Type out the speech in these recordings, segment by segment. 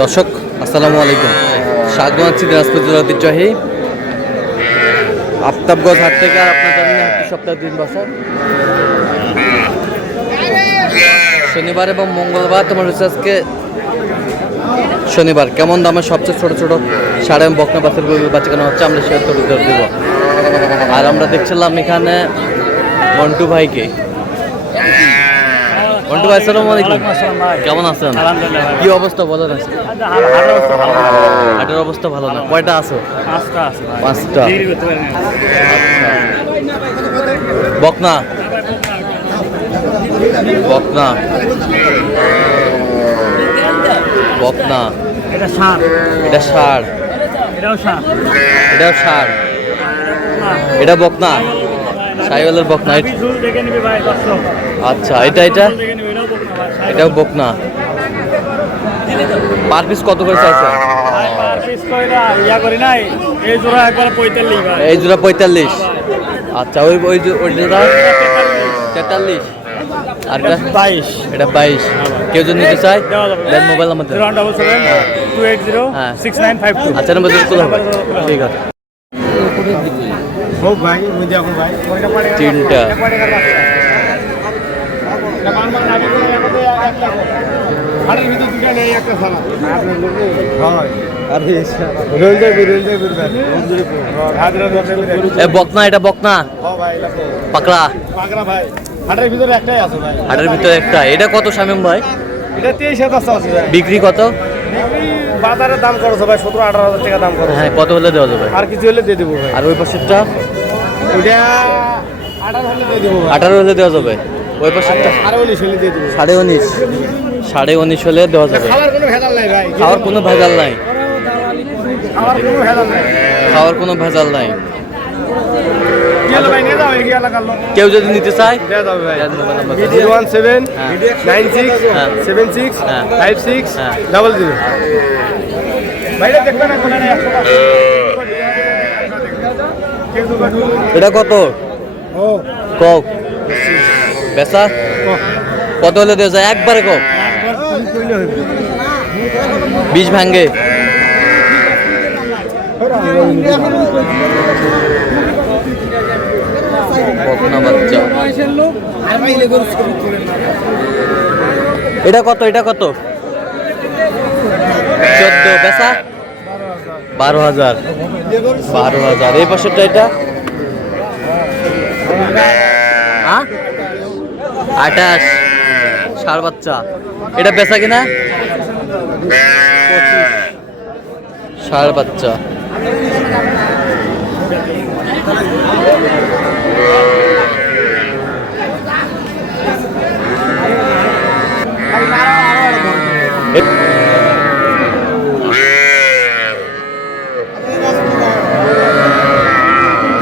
দর্শক আসসালামু আলাইকুম, স্বাগত জানাচ্ছি দিনাজপুর জেলার ঐতিহ্যবাহী আফতাবগঞ্জ হাট থেকে। আর আপনার জানেন হাটটি সপ্তাহে 3 বছর শনিবার এবং মঙ্গলবার। তোমার হচ্ছে আজকে শনিবার। কেমন দামের সবচেয়ে ছোট ছোট সাড়ে বকনা বাচ্চার গরুর বাচ্চা কেন হচ্ছে আমরা শেয়ার করে দেব। আর আমরা দেখছিলাম এখানে মন্টু ভাইকে। মন্টু ভাই আসসালামু আলাইকুম, কেমন আছেন? কি অবস্থা বলেন? হাটের অবস্থা ভালো না। কয়টা আছো? 5টা। বকনা বকনা বকনা এটা ষাঁড়, এটা ষাঁড়, এটাও ষাঁড়, এটাও ষাঁড়, এটা বকনা, সাইওয়ালের বকনা। দেখে নিবি ভাই, আচ্ছা, এটা এটা এটাও বকনা। পার পিস কত করে চাইছে? এই জোড়া একবার 45 ভাই। এই জোড়া 45। আচ্ছা, ওই ওই ওই জোড়া 43 আর এটা 22। এটা 22। কেউ যদি নিতে চায় দেন মোবাইল নাম্বার দেন 077-280-6952। আচ্ছা, নাম্বার দিতে হবে। ঠিক আছে। তিনটা বকনা, এটা বকনা পাকড়া। হাটের ভিতরে একটাই আছে ভাই, হাটের ভিতরে একটা। এটা কত শামিম ভাই? এটা 23,000 আছে ভাই। বিক্রি কত? বাজারের দাম করছে ভাই 17-18,000 টাকা দাম করছে। হ্যাঁ, কত হলে দেওয়া যাবে? আর কিছু হলে দিয়ে দেবো ভাই। আর ওই পাশেরটা ওইটা 18 হলে দিয়ে দেবো ভাই। 18 হলে দেওয়া যাবে। ওই পাশেরটা 19 হলে দিয়ে দেবো। 19.5 19.5 হলে দেওয়া যাবে। খাবার কোনো ভেজাল নাই ভাই, খাওয়ার কোনো ভেজাল নাই। খাবার কোনো ভেজাল নাই, খাওয়ার কোনো ভেজাল নাই। গেলে ভাই নিয়ে যাও, এগিয়ে এলাকার লোক। কেউ যদি নিতে চায় দিয়ে যাবে ভাই। 017-96-56-56-00। ভাইটা দেখবেন না কোনে নাই 100 টাকা। এটা কত? ও কক বেচা কত হলে দেওয়া যায়? একবারে কক 20 ভাঙ্গে। বকনা বাচ্চা। এটা কত? এটা কত? 14 বেচা 12,000। 12,000। এই পাশেরটা এটা 28 ষাঁড় বাচ্চা। এটা বেচা কিনা 25 ষাঁড় বাচ্চা।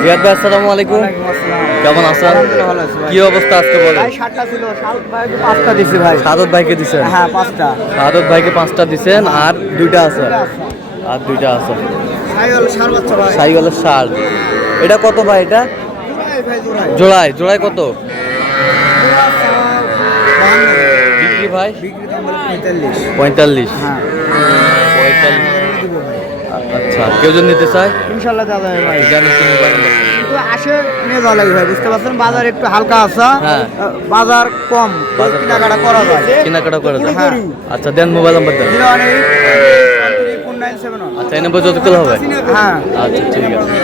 জিয়াদ ভাই আসসালামু আলাইকুম, কেমন আছেন? কি অবস্থা আজকে বলেন? সাদত ভাইকে দিছেন? হ্যাঁ 5টা। সাদত ভাইকে 5টা দিছেন আর 2টা আছে। আর 2টা আছে। সাইওয়ালের ষাঁড়। এটা কত ভাই? এটা জোড়ায় জোড়ায় কত বিক্রি ভাই? 45। 45। আচ্ছা, কেউ যদি নিতে চায় ইনশাআল্লাহ দাদা ভাই জানেন তো মোবাইল নাম্বার। কিন্তু আসে নিয়ে যাওয়া লাগবে ভাই, বুঝতে পারছেন বাজার একটু হালকা আছে। হ্যাঁ, বাজার কম, বাজার কেনাকাটা করা যায়। কেনাকাটা করে দেন। হ্যাঁ। আচ্ছা, দেন মোবাইল নাম্বার দেন। 018-43971। আচ্ছা, এই নাম্বার যত করে হবে। হ্যাঁ আচ্ছা, ঠিক আছে।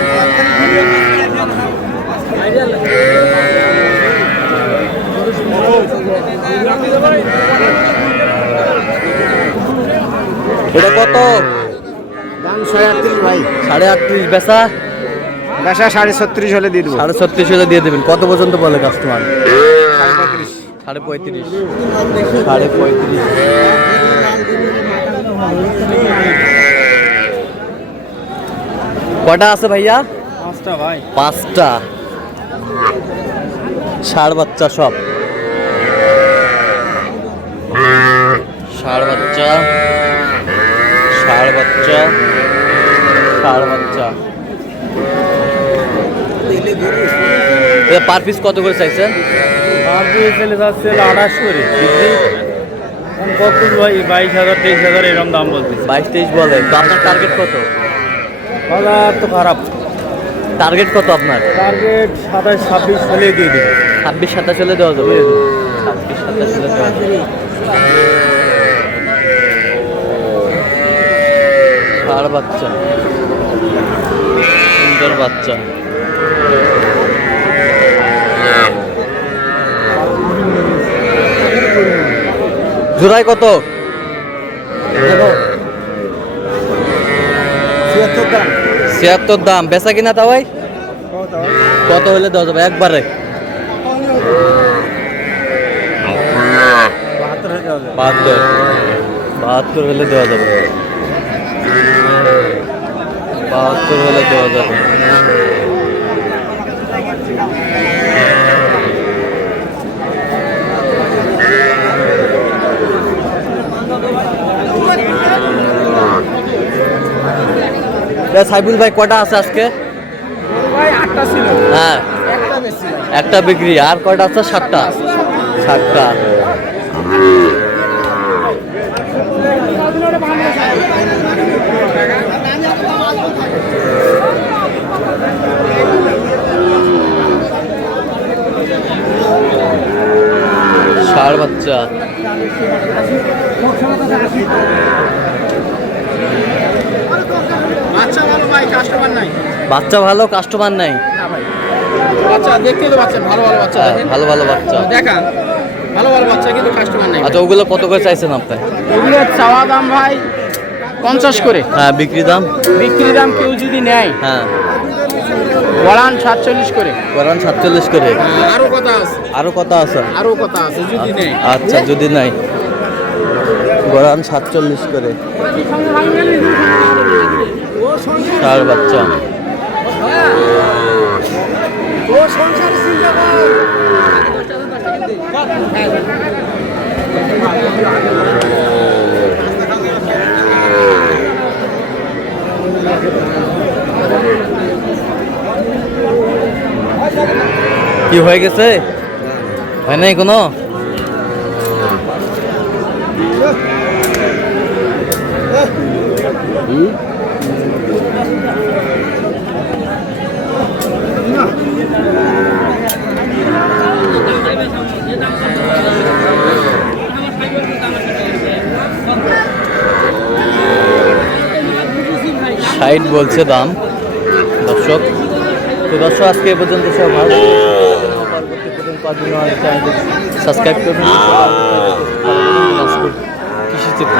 এটা কত? দাম 38 ভাই। 38 বেচা? বেচা 36.5 হলে দিয়ে দেবো। 36 হলে দিয়ে দেবেন। কত পর্যন্ত বলে কাস্টমার? 35.5 35.5। কটা আছে ভাইয়া? 5টা ভাই। 5টা ষাঁড় বাচ্চা সব। ষাঁড় বাচ্চা, ষাঁড় বাচ্চা, ষাঁড় বাচ্চা। পার পিস কত করে চাইছেন? পার পিস চলে যাচ্ছে 28 করে। কত ভাই 22,000 23,000 এরকম দাম বলতে 22-23 বলে, তো আপনার টার্গেট কত? বাজার তো খারাপ। টার্গেট কত আপনার? টার্গেট 27-26 হলে দিয়ে দেবে। 26-27 হলে দেওয়া যাবে। 26-27 হলে দেওয়া যাবে। ষাঁড় বাচ্চা, সুন্দর বাচ্চা। জোড়ায় কত? 76 দাম। বেচা কিনা তা ভাই কত হলে দেওয়া যাবে একবারে? 72 হলে দেওয়া যাবে। 72 হলে দেওয়া যাবে। সাইবুল ভাই কটা আছে আজকে? ভাই 8টা ছিল, হ্যাঁ একটা বেশি। একটা বিক্রি। আর কয়টা আছে? 7টা। 7টা। ষাঁড় বাচ্চা। বাচ্চা ভালো ভাই, কাস্টমার নাই। বাচ্চা ভালো, কাস্টমার নাই। না ভাই, বাচ্চা দেখতে তো বাচ্চা ভালো ভালো বাচ্চা হ্যাঁ, দেখেন। ভালো ভালো বাচ্চা। দেখান ভালো ভালো বাচ্চা, কিন্তু কাস্টমার নাই। আচ্ছা, ওগুলো কত করে চাইছেন আপনি? এগুলো চাওয়া দাম ভাই 50 করে। হ্যাঁ, বিক্রি দাম? বিক্রি দাম কেউ যদি নেয় হ্যাঁ, বলান 47 করে। করান 47 করে। আরো কথা আছে, আরো কত আছে? আরো কথা আছে যদি নেয়। আচ্ছা, যদি নাই গরান 47 করে। ষাঁড় বাচ্চা। কি হয়ে গেছে? হয় নাই কোনো? ষাট বলছে দাম দর্শক। তো দর্শক আজকে এ পর্যন্ত সব ভালো। পরবর্তী সাবস্ক্রাইব করবেন। কৃষি চিত্র।